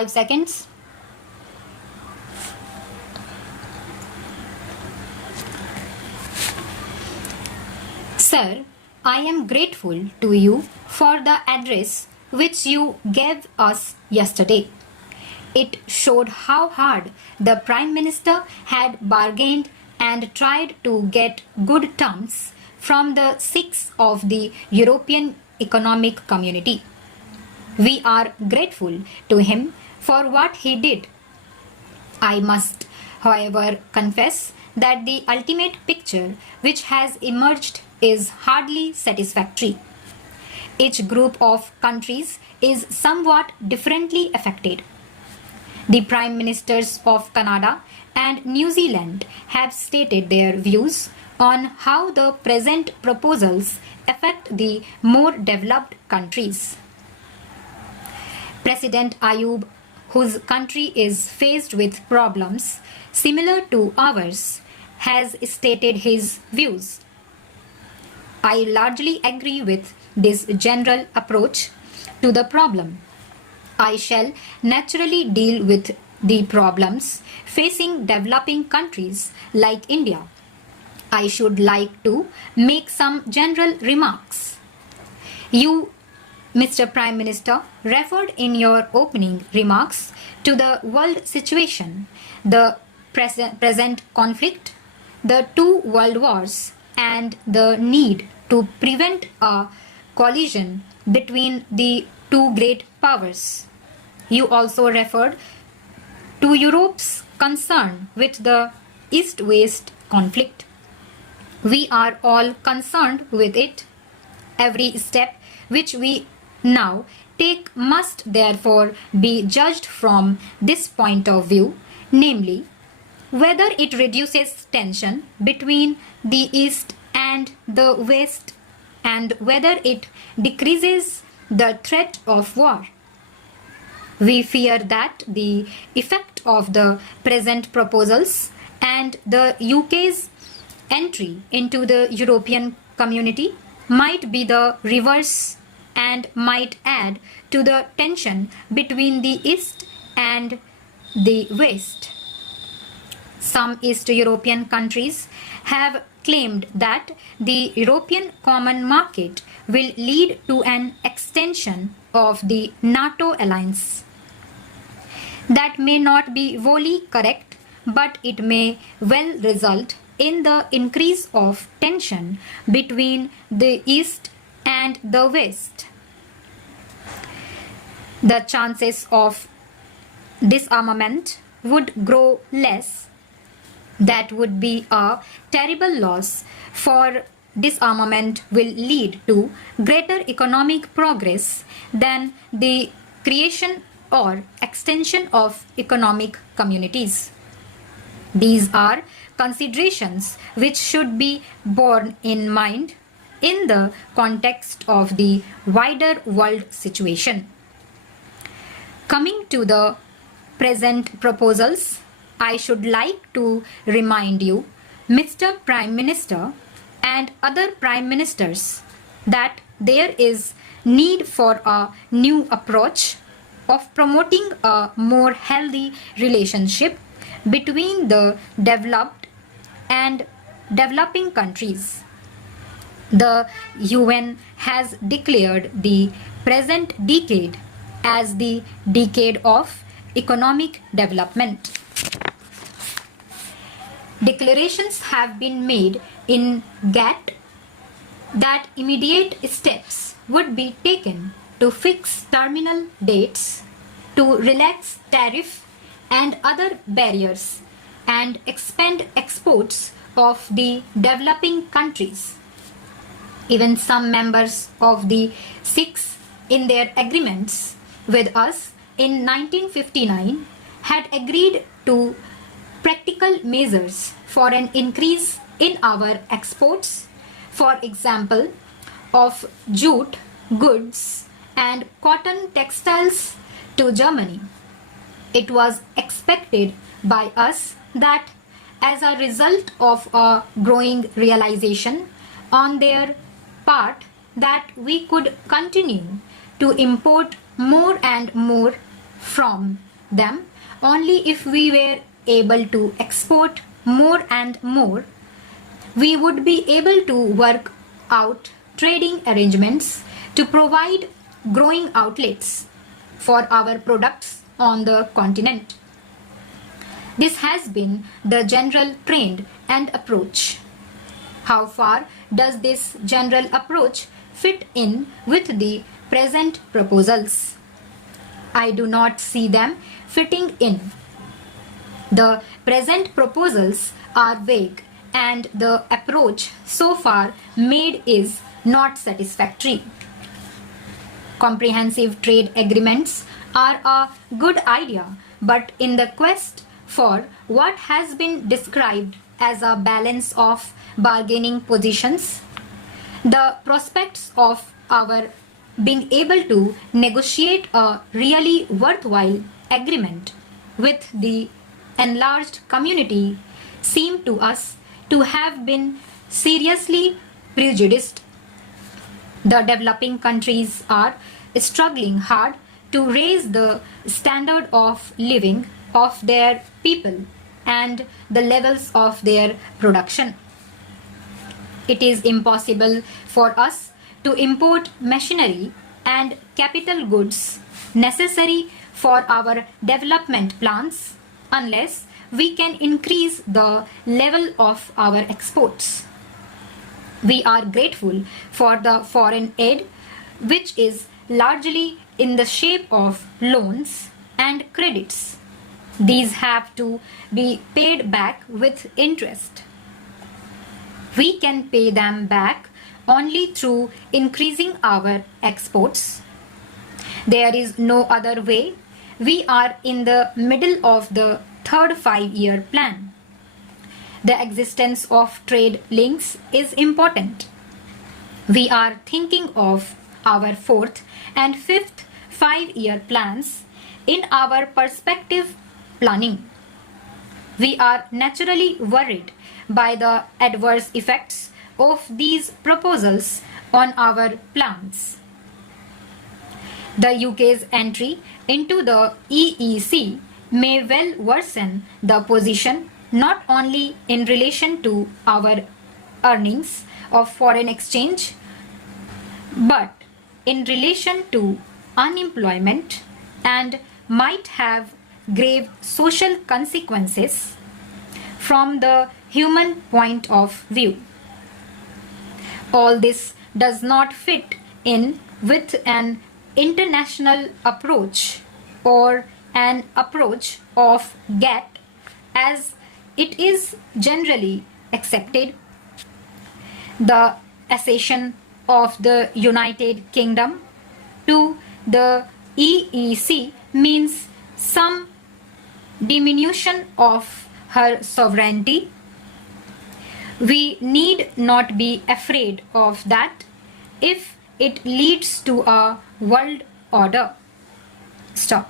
5 seconds. Sir, I am grateful to you for the address which you gave us yesterday. It showed how hard the Prime Minister had bargained and tried to get good terms from the six of the European Economic Community. We are grateful to him for what he did. I must, however, confess that the ultimate picture which has emerged is hardly satisfactory. Each group of countries is somewhat differently affected. The Prime Ministers of Canada and New Zealand have stated their views on how the present proposals affect the more developed countries. President Ayub, whose country is faced with problems similar to ours, has stated his views. I largely agree with this general approach to the problem. I shall naturally deal with the problems facing developing countries like India. I should like to make some general remarks. You, Mr. Prime Minister, referred in your opening remarks to the world situation, the present conflict, the two world wars, and the need to prevent a collision between the two great powers. You also referred to Europe's concern with the East-West conflict. We are all concerned with it. Every step which we now take must therefore be judged from this point of view, namely, whether it reduces tension between the East and the West, and whether it decreases the threat of war. We fear that the effect of the present proposals and the UK's entry into the European community might be the reverse and might add to the tension between the East and the West. Some East European countries have claimed that the European Common Market will lead to an extension of the NATO alliance. That may not be wholly correct, but it may well result in the increase of tension between the East and the West. The chances of disarmament would grow less. That would be a terrible loss, for disarmament will lead to greater economic progress than the creation or extension of economic communities. These are considerations which should be borne in mind in the context of the wider world situation. Coming to the present proposals, I should like to remind you, Mr. Prime Minister and other Prime Ministers, that there is need for a new approach of promoting a more healthy relationship between the developed and developing countries. The UN has declared the present decade as the decade of economic development. Declarations have been made in GATT that immediate steps would be taken to fix terminal dates, to relax tariff and other barriers, and expand exports of the developing countries. Even some members of the six, in their agreements with us in 1959, had agreed to practical measures for an increase in our exports, for example, of jute goods and cotton textiles to Germany. It was expected by us that as a result of a growing realization on their part that we could continue to import more and more from them only if we were able to export more and more. We would be able to work out trading arrangements to provide growing outlets for our products on the continent. This has been the general trend and approach. How far does this general approach fit in with the present proposals? I do not see them fitting in. The present proposals are vague and the approach so far made is not satisfactory. Comprehensive trade agreements are a good idea, but in the quest for what has been described as a balance of bargaining positions, the prospects of our being able to negotiate a really worthwhile agreement with the enlarged community seem to us to have been seriously prejudiced. The developing countries are struggling hard to raise the standard of living of their people and the levels of their production. It is impossible for us to import machinery and capital goods necessary for our development plans unless we can increase the level of our exports. We are grateful for the foreign aid, which is largely in the shape of loans and credits. These have to be paid back with interest. We can pay them back only through increasing our exports. There is no other way. We are in the middle of the third 5-year plan. The existence of trade links is important. We are thinking of our fourth and fifth 5-year plans in our perspective planning. We are naturally worried by the adverse effects of these proposals on our plans. The UK's entry into the EEC may well worsen the position not only in relation to our earnings of foreign exchange, but in relation to unemployment and might have grave social consequences from the human point of view. All this does not fit in with an international approach or an approach of GATT as it is generally accepted. The accession of the United Kingdom to the EEC means some diminution of her sovereignty. We need not be afraid of that if it leads to a world order. Stop.